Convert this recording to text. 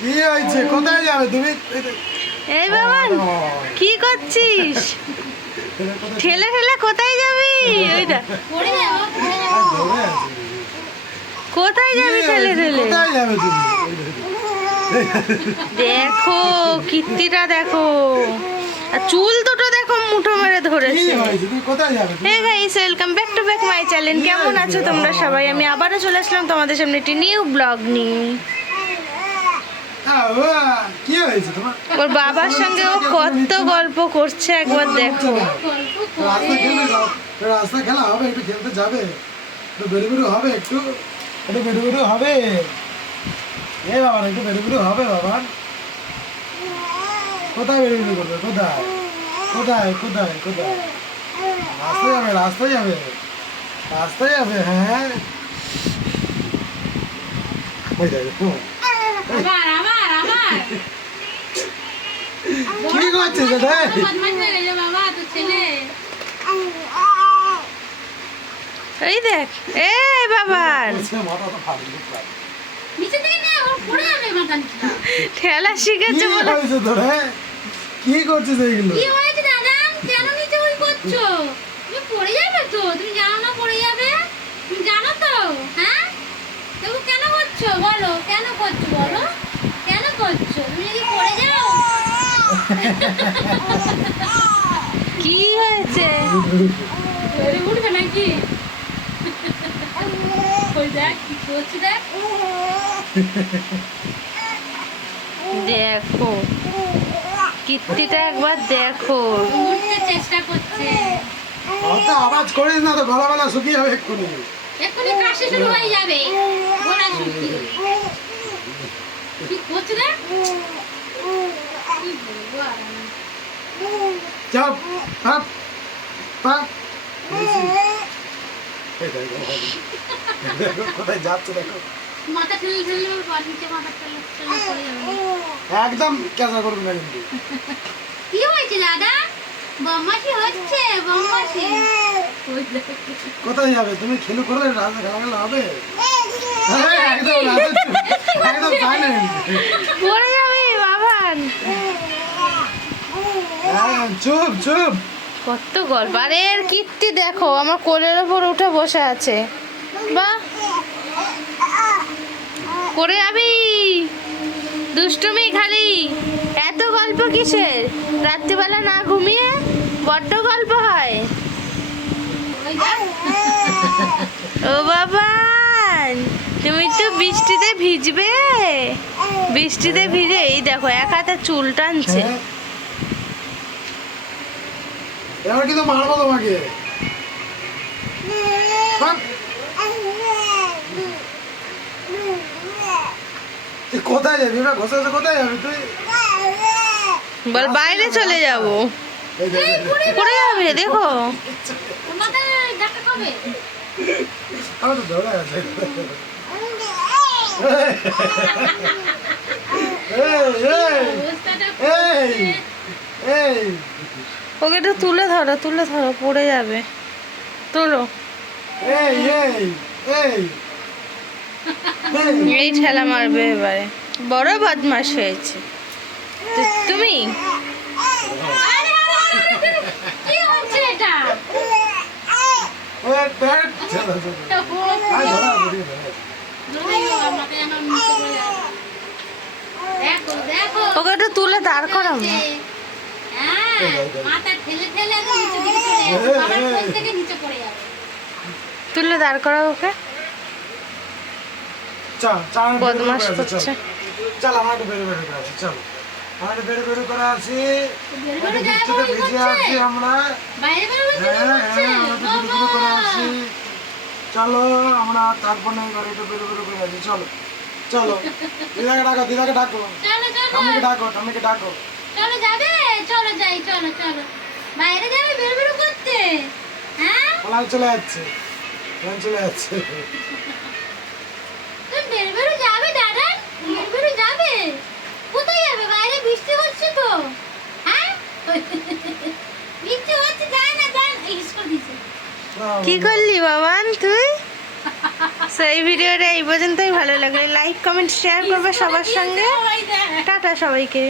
কি হয়েছে? কোথায় যাবে তুমি? এই বাবা কি করছিস? ঠেলে ঠেলে কোথায় যাবি? ওইটা কোথায় যাবি ঠেলে ঠেলে? কোথায় যাবে তুমি? দেখো কীর্তিটা দেখো, আর চুল দুটো দেখো মুঠো মেরে কি ধরেছে। হয়েছে? তুমি কোথায় যাবে? Hey guys, welcome back to back my channel. কেমন আছো তোমরা সবাই? আমি আবারও চলে আসলাম তোমাদের সামনে একটি নিউ ব্লগ নিয়ে। কি হয়েছে তোমার? ওর বাবার সঙ্গে ও কত গল্প করছে একবার দেখো। রাস্তা খেলা হবে, একটু খেলতে যাবে, একটু বেরু হবে, একটু বেরু হবে। এ বাবা একটু বেরু হবে বাবা। কোথায় বেরু করবে? কোথায় কোথায় কোথায় কোথায়? রাস্তায় যাবে, রাস্তায় যাবে, রাস্তায় যাবে। হ্যাঁ ওই দেখো কি করছে দাদা? এই দেখ, এ বাবার ঠেলা শিখেছে কি বলে। হয়েছে তোর? কি করছিস এইগুলো? কি হয়েছে দাদা? কেন নিচে ওই করছো? তুমি পড়ে যাবে তো, তুমি জানো না পড়ে যাবে? তুমি জানো তো, হ্যাঁ? তবু কেন করছো বলো? কেন করছো বলো? কেন করছো? তুমি যদি পড়ে যাও। কি হয়েছে? এবারে উঠবে নাকি? ওই দেখ কি করছে দেখ। দেখো কীর্তিটা একবার দেখো। উঠতে চেষ্টা করছে। অত আওয়াজ করিস না তো, গলা শুকিয়ে যাবে এক্ষুনি। এক্ষুনি কাশি শুরু হয়ে যাবে। গলা শুকিয়ে। কি করছে দেখ। কি বলবো আর আমি? চাপ চাপ চাপ। দেখো কোথায় যাচ্ছে, দেখো মাথা ঠেলে ঠেলে ওর নিচে মাথা ঠেলে ঠেলে পড়ে যাবে। একদম কেঁচা করবে না কিন্তু। কি হয়েছে দাদা? বদমাশি হচ্ছে, বদমাশি। কোথায় যাবে তুমি? খেলু করলে রাস্তা খেলা হবে? একদম একদম সাইলেন্ট। পড়ে যাবি বাবান। চুপ চুপ। কত গল্প। আরে এর কীর্তি দেখো, আমার কোলের ওপর উঠে বসে আছে। বাহ, পড়ে যাবি। দুষ্টুমি খালি। এত গল্প কিসের? রাত্রিবেলা না ঘুমিয়ে বড্ড গল্প হয়। ওই দেখ। ও বাবা, তুমি তো বৃষ্টিতে ভিজবে। বৃষ্টিতে ভিজে এই দেখো এক হাতে চুল টানছে। হ্যাঁ। এবার কিন্তু মারবো তোমাকে। বাপ। তুই কোথায় যাবি? ওটা ঘষে ঘষে কোথায় যাবি তুই? বল বাইরে চলে যাব। এই দেখ, এই দেখ। পড়ে যাবে দেখো। ওর মাথায় দেখা কবে? আমার তো ধরে আছে। অবস্থাটা এই এই ওকে একটু তুলে ধরো, তুলে ধরো, পড়ে যাবে। তোলো। এই এই এই এই ঠেলা মারবে এবারে। বড় বদমাশ হয়েছে তুমি। আরে আরে আরে কি হচ্ছে এটা? মাথায় আমার নিচে পড়ে যাবে। দেখো দেখো। ওকে একটু তুলে দাঁড় করাও না। হ্যাঁ, মাথা ঠেলে ঠেলে একদম নিচের দিকে চলে যাবে। বাবার কোল থেকে নিচে পড়ে যাবে। তুলে দাঁড় করাও ওকে। বদমাশ করছে। চল আমরা একটু বেরো বেরো করে আছি। চল আমরা একটু বেরো বেরো করে আছি। বের করে একটু যাবো বৃষ্টিতে ভিজে আছি আমরা। বাইরে বেরোবে তো হ্যাঁ হচ্ছে। হ্যাঁ আমরা একটু বেরো বেরো করে আছি। চলো আমরা তারপর না ঘরে একটু বেরো বেরো করে আছি। চলো চলো দিদাকে ডাকো, দিদাকে ডাকো, চলো চলো ঠাম্মিকে ডাকো, ঠাম্মিকে ডাকো। চলো যাবে, চলো যাই, চলো চলো বাইরে যাবে বের বের করতে। হ্যাঁ লাইন চলে যাচ্ছে, লাইন চলে যাচ্ছে। তুমি বের বের যাবে দাদা? বের বের যাবে? কোথায় যাবে? বাইরে বৃষ্টি হচ্ছে তো। হ্যাঁ বৃষ্টি হচ্ছে, যায় না যায় না। এই স্কুল দিছে। কি করলি বাবান তুই? সেই ভিডিওটা এই পর্যন্তই। ভালো লাগলে লাইক কমেন্ট শেয়ার করবে সবার সঙ্গে। টাটা সবাইকে।